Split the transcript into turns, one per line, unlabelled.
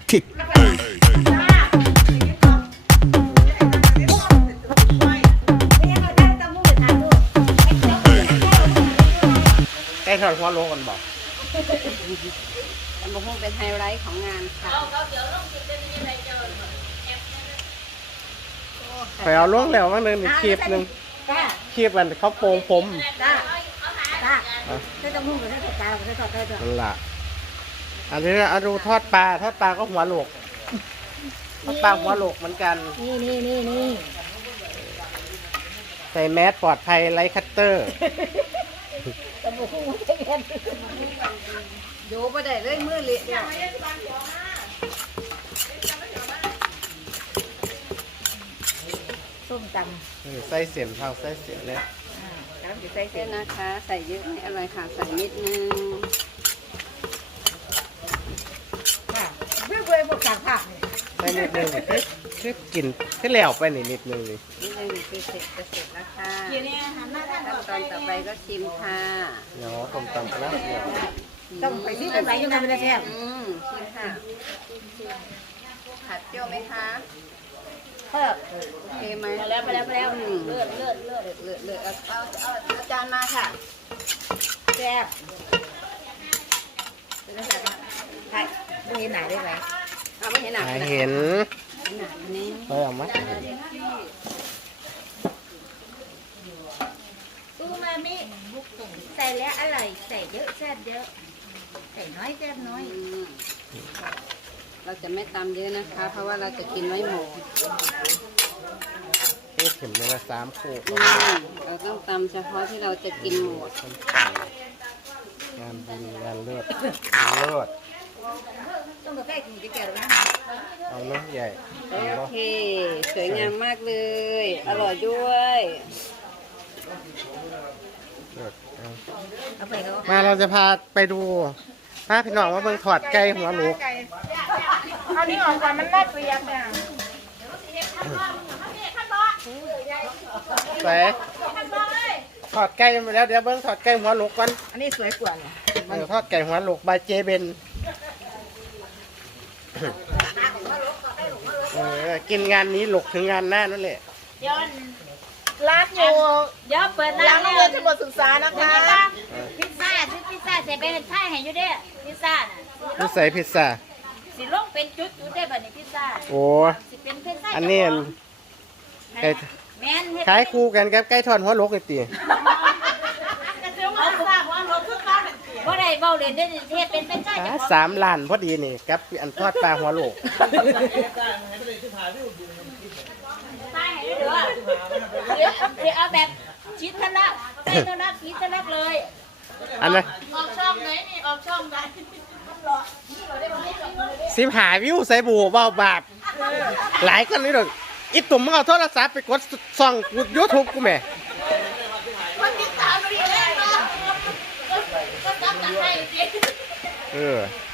kick ใกล้ถอดหัวโลกันบอก
ตำบักหุ่งเป็นไฮไลท์ของงานค่ะ
ไปเอาล่วงแล้วว่านึงคลิปนึงคลิปมันเขาโปรงผม
ได้ต้องมุ่งหรือได้ถอดปลาได้ถอดได้ด้วย
นั่นแหละอันนี้เอาดูทอดปลาก็หัวโลกทอดปลาหัวโลกเหมือนกัน
นี่
ใส่แมสปลอดภัยไร้คัตเตอร์
ตำรวจมุ่งไม่ได้กัน
โยบได้เลยมือเละ
ส้มต
ำใส่เสียนเผาใส่เสียนเลย
แล้วจะใส่เส้น
นะคะ ใส่เยอะไม่อร่อยค่ะใส่นิดนึง
ค่ะเพื่อเพื่อพวกการผัก
ใส่นิดนึงคือกินคือแล้วไปนิดนึงเลย
นิดนึงคือเสร็จจะเสร็จแล้วค่ะขั้นตอนต่อไปก็ชิมค่ะ
เนาะต้มตำนะ
ต้องไปที่ไหนยังไงมันจะแซ่บ
ชิมค่ะผัดเปรี้ยวไหมคะโอเคไหม
ไปแล้วเลือด
เอาจานมาค่ะ
แซ่บใช่ไม่เห็นหนาได้ไหม
ไม่เห็นหนา
เห็น
หนานี้
ไปเอามา
อูมามิใส่แล้วอร่อยใส่เยอะแซ่บเยอะใส่น้อยแซ่บน้อย
เราจะไม่ตำเยอะนะคะ เพราะว่าเราจะกินไว้หมด
เข็มเลยละ3 คู่
เราต้องตำเฉพาะที่เราจะกินหมด
งานบุญงานเลือด
ต้องกาแฟกินจะแก่แล้วนะ
เอาเนาะใหญ่
โอเคสวยงามมากเลยอร่อยด้วย
มาเราจะพาไปดูพาพี่น้องว่าเบิ่งถอดไก่หัวลูก
เอานี่ออกก่อนมันน่าเกลียดเนี่ย
ใส่ถอดไก่มาแล้วเดี๋ยวเบิ่งถอดไก่หัวลูกก่อน
อันนี้สวยกว่า
ทอดไก่หัวลูกบายเจเบนกินงานนี้หลกถึงงานหน้านั่นแหละ
ย้อนร้านอยู่ย้อนเปิดร้านโรงเรียนชลบทศึกษานะคะพิซซ่าซื้อพิซซ่าใส่เป็นท่าให้อยู่เด้พิซซ่าน่ะ
พิซซ่าพิซซ่า
สิลงเป็นจุดได้แบบนี้พิซซ่า
โอ้
สิเป็นพิซซ่า
อันนี้ไก่ขายคู่กันกับไก่ทอดหัวลกไอ้ตี
ว่าได้เบาเรียนได้เทศเป็นพิซซ่า
3 ล้านพอดีนี่กับอันทอดปลาหัวลก
เดี๋ยวเอาแบบชิ้นทะลักใส่ทะลักชิ้นทะลักเลย
อันนั้น
ออกช่องไหนนี่ออกช่องไหน
15 วิวใส่บูเบาบาปหลายคนนี่ดอกอีตุ่มมึงเอาโทรศัพท์ไปกดส่องยูทูบกูแม่
คนติดตามมาดีเลยเนาะก็จับกันให้